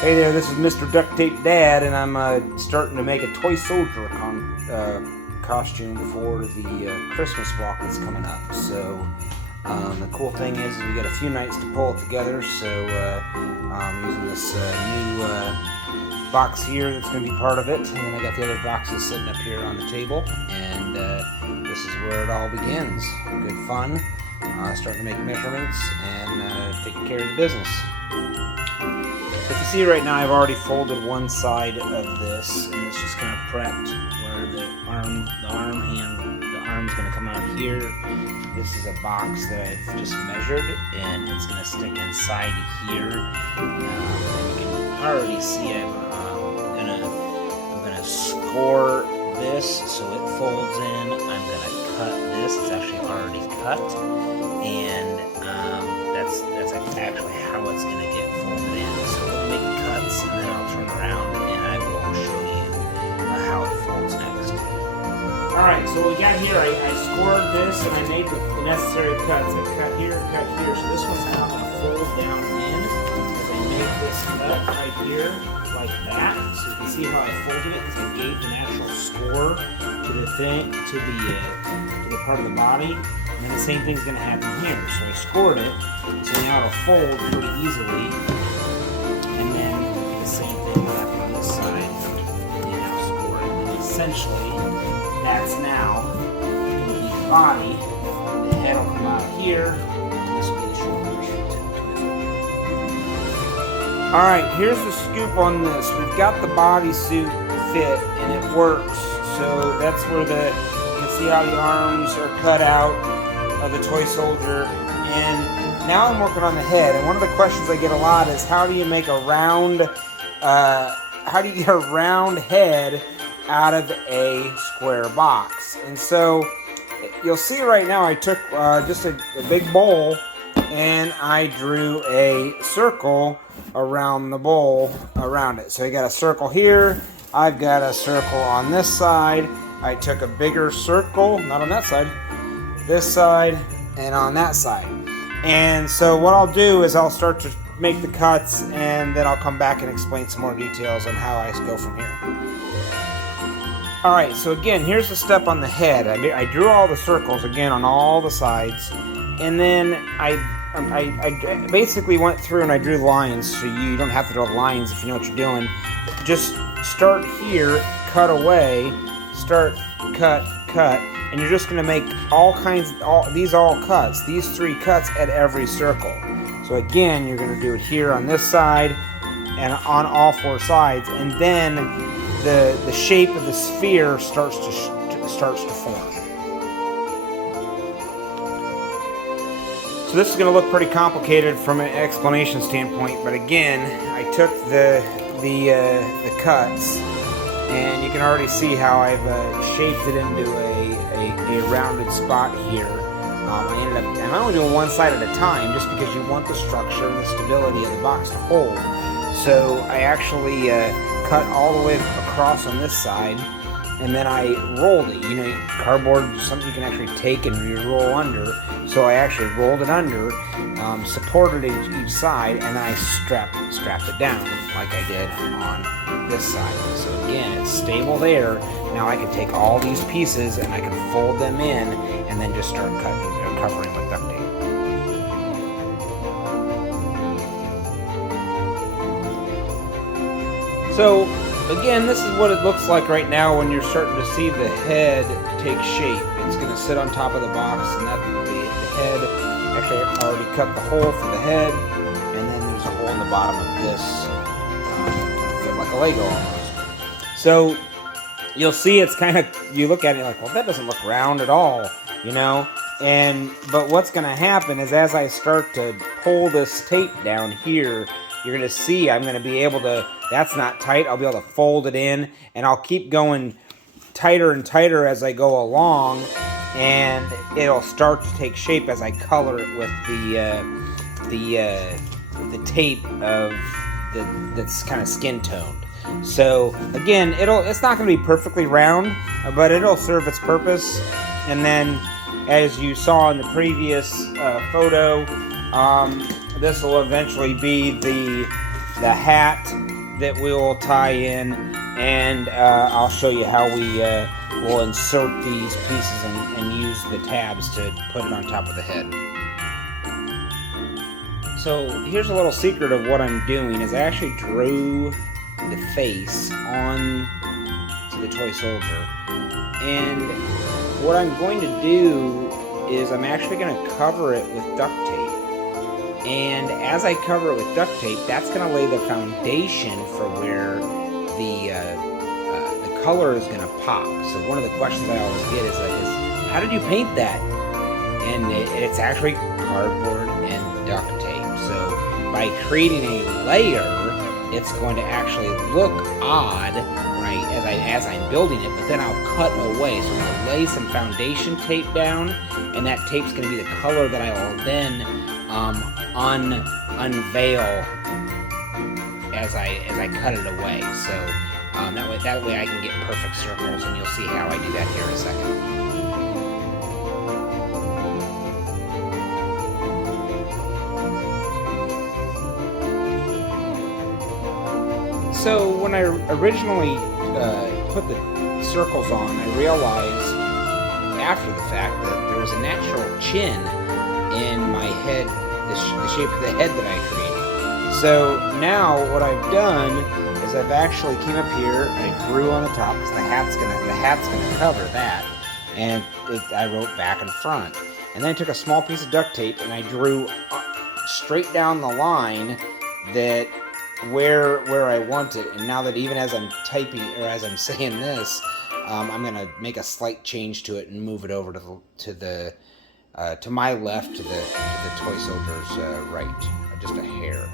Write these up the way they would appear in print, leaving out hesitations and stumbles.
Hey there, this is Mr. Duct Tape Dad, and I'm starting to make a toy soldier costume for the Christmas walk that's coming up. So the cool thing is we got a few nights to pull it together. So I'm using this new box here that's going to be part of it, and then I got the other boxes sitting up here on the table, and this is where it all begins. Good fun, starting to make measurements and taking care of the business. If you see right now, I've already folded one side of this, and it's just kind of prepped where the arm's going to come out here. This is a box that I've just measured, and it's going to stick inside here. You can already see I'm gonna score this so it folds in. I'm gonna cut this. It's actually already cut, and that's actually how it's gonna get folded in. So we'll make cuts, and then I'll turn around and I will show you how it folds next. Alright, so what we got here, I scored this and I made the necessary cuts. I cut here, so this one's now going to fold down in as I make this cut right here, like that. So you can see how I folded it because I gave the natural score to the thing, to the part of the body. And then the same thing's going to happen here. So I scored it, so now it'll fold pretty easily. And then the same thing will happen on this side. And now score it. And essentially, that's now going to be the body. The head will come out here. And this will be the shoulders. Alright, here's the scoop on this. We've got the bodysuit fit and it works. So that's where you can see how the arms are cut out of the toy soldier. And now I'm working on the head. And one of the questions I get a lot is how do you make a round, how do you get a round head out of a square box? And so you'll see right now I took just a big bowl and I drew a circle around the bowl around it. So you got a circle here, I've got a circle on this side. I took a bigger circle, not on that side, this side, and on that side. And so what I'll do is I'll start to make the cuts, and then I'll come back and explain some more details on how I go from here. Alright, so again, here's the step on the head. I drew all the circles again on all the sides, and then I basically went through and I drew lines, so you don't have to draw lines if you know what you're doing. Just start here, cut away, start, cut, cut, and you're just going to make these cuts, these 3 cuts at every circle. So again, you're going to do it here on this side and on all 4 sides, and then the shape of the sphere starts to form. So this is going to look pretty complicated from an explanation standpoint, but again, I took the cuts, and you can already see how I've shaped it into a rounded spot here. I'm only doing one side at a time just because you want the structure and the stability of the box to hold. So I actually cut all the way across on this side, and then I rolled it. You know, cardboard is something you can actually take and re-roll under. So I actually rolled it under, supported each side, and then I strapped it down like I did on this side. So again, it's stable there. Now I can take all these pieces and I can fold them in, and then just start covering with duct tape. So again, this is what it looks like right now when you're starting to see the head take shape. It's going to sit on top of the box, and that the head, actually I already cut the hole for the head, and then there's a hole in the bottom of this, fit like a Lego almost. So you'll see it's kind of, you look at it like, well, that doesn't look round at all, you know? But what's going to happen is as I start to pull this tape down here, you're going to see I'm going to be able to, that's not tight, I'll be able to fold it in, and I'll keep going tighter and tighter as I go along, and it'll start to take shape as I color it with the tape that's kind of skin toned. So again, it's not going to be perfectly round, but it'll serve its purpose. And then, as you saw in the previous photo, this will eventually be the hat that we will tie in, and I'll show you how we will insert these pieces and use the tabs to put it on top of the head. So here's a little secret of what I'm doing is I actually drew the face on to the toy soldier, and what I'm going to do is I'm actually going to cover it with duct tape. And as I cover it with duct tape, that's going to lay the foundation for where the color is going to pop. So one of the questions I always get is how did you paint that? And it's actually cardboard and duct tape. So by creating a layer, it's going to actually look odd as I'm building it, but then I'll cut away. So I'm going to lay some foundation tape down, and that tape's going to be the color that I will then unveil as I cut it away. So that way I can get perfect circles, and you'll see how I do that here in a second. So when I originally put the circles on, I realized after the fact that there was a natural chin in my head, the shape of the head that I created. So now what I've done is I've actually came up here and I drew on the top because the hat's gonna cover that, and I wrote back and front. And then I took a small piece of duct tape and I drew straight down the line that where I want it. And now that even as I'm typing or as I'm saying this, I'm gonna make a slight change to it and move it over to my left to the toy soldier's right, just a hair.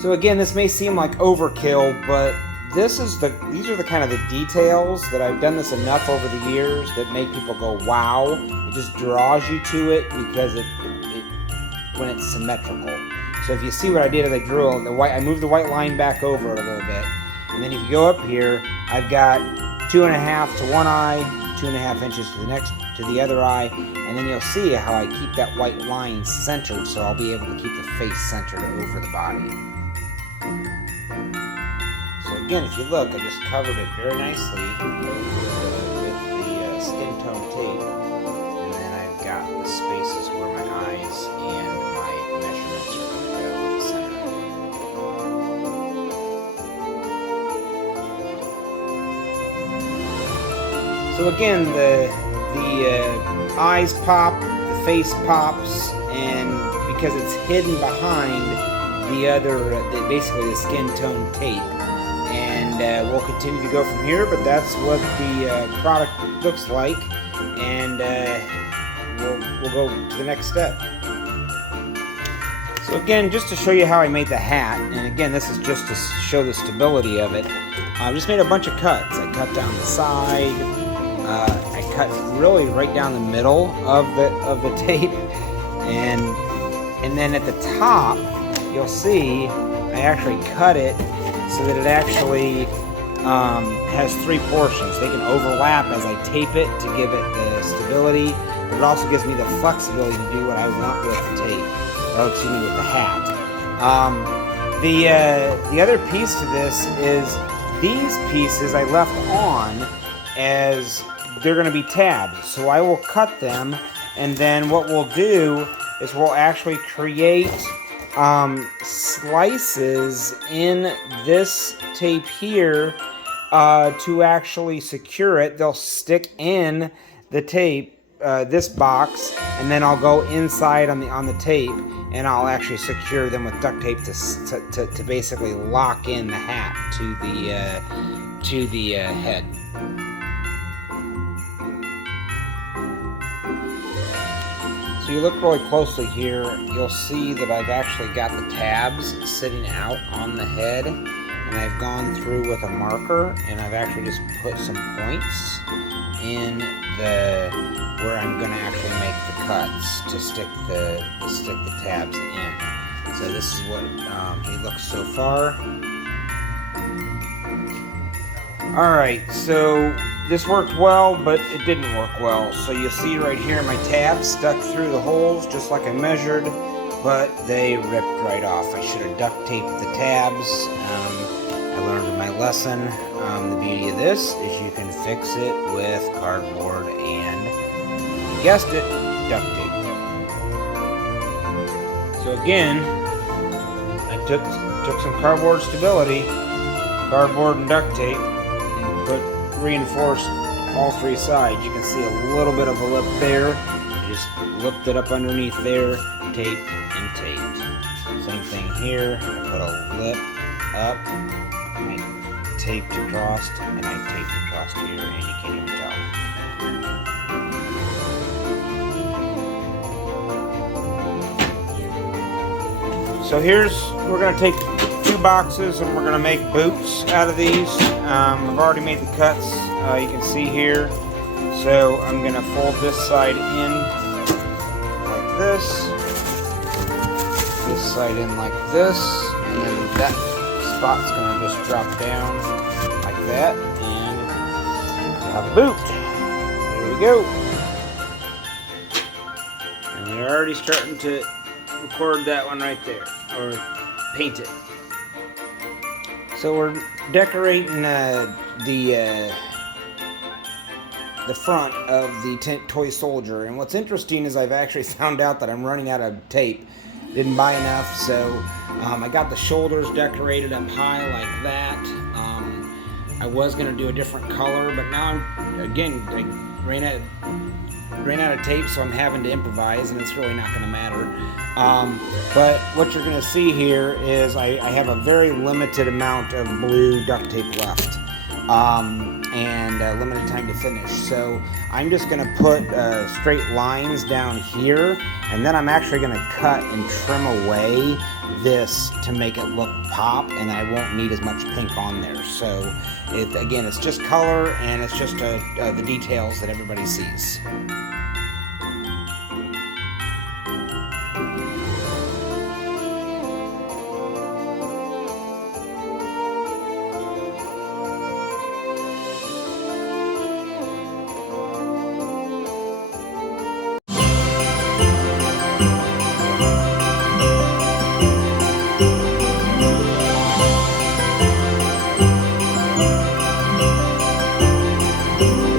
So again, this may seem like overkill, but these are the kind of the details that I've done this enough over the years that make people go, wow. It just draws you to it because when it's symmetrical. So if you see what I did is I moved the white line back over it a little bit. And then if you go up here, I've got 2.5 to one eye, 2.5 inches to the other eye, and then you'll see how I keep that white line centered, so I'll be able to keep the face centered over the body. So again, if you look, I just covered it very nicely with the skin tone tape, and then I've got the spaces where my eyes and my measurements are going to go with the center. So again, the eyes pop, the face pops, and because it's hidden behind basically the skin tone tape. And we'll continue to go from here, but that's what the product looks like, and we'll go to the next step. So again, just to show you how I made the hat, and again, this is just to show the stability of it, I just made a bunch of cuts. I cut down the side, I cut really right down the middle of the tape, and then at the top, you'll see I actually cut it so that it actually has 3 portions. They can overlap as I tape it to give it the stability, but it also gives me the flexibility to do what I want with the tape, with the hat. The other piece to this is these pieces I left on as they're going to be tabs, so I will cut them, and then what we'll do is we'll actually create slices in this tape here to actually secure it. They'll stick in the tape, this box, and then I'll go inside on the tape, and I'll actually secure them with duct tape to basically lock in the hat to the head. So you look really closely here, you'll see that I've actually got the tabs sitting out on the head, and I've gone through with a marker, and I've actually just put some points in where I'm going to actually make the cuts to stick the tabs in. So this is what he looks so far. Alright, so this worked well, but it didn't work well. So you see right here my tabs stuck through the holes just like I measured, but they ripped right off. I should have duct taped the tabs. I learned my lesson. The beauty of this is you can fix it with cardboard and, you guessed it, duct tape. So again, I took some cardboard stability, cardboard and duct tape, and reinforced all three sides. You can see a little bit of a lip there. I just lipped it up underneath there, tape and taped. Same thing here. I put a lip up, and I taped across, and I taped across here, and you can't even tell. So we're going to take 2 boxes and we're going to make boots out of these. I've already made the cuts, you can see here. So I'm going to fold this side in like this side in like this, and then that spot's going to just drop down like that, and we'll have a boot. There we go. And we're already starting to record that one right there, or paint it. So we're decorating the front of the toy soldier, and what's interesting is I've actually found out that I'm running out of tape. Didn't buy enough, so I got the shoulders decorated up high like that. I was gonna do a different color, but now I ran out of tape, so I'm having to improvise, and it's really not gonna matter. But what you're gonna see here is I have a very limited amount of blue duct tape left, and limited time to finish. So I'm just gonna put straight lines down here, and then I'm actually gonna cut and trim away this to make it look pop, and I won't need as much pink on there. So again, it's just color, and it's just the details that everybody sees.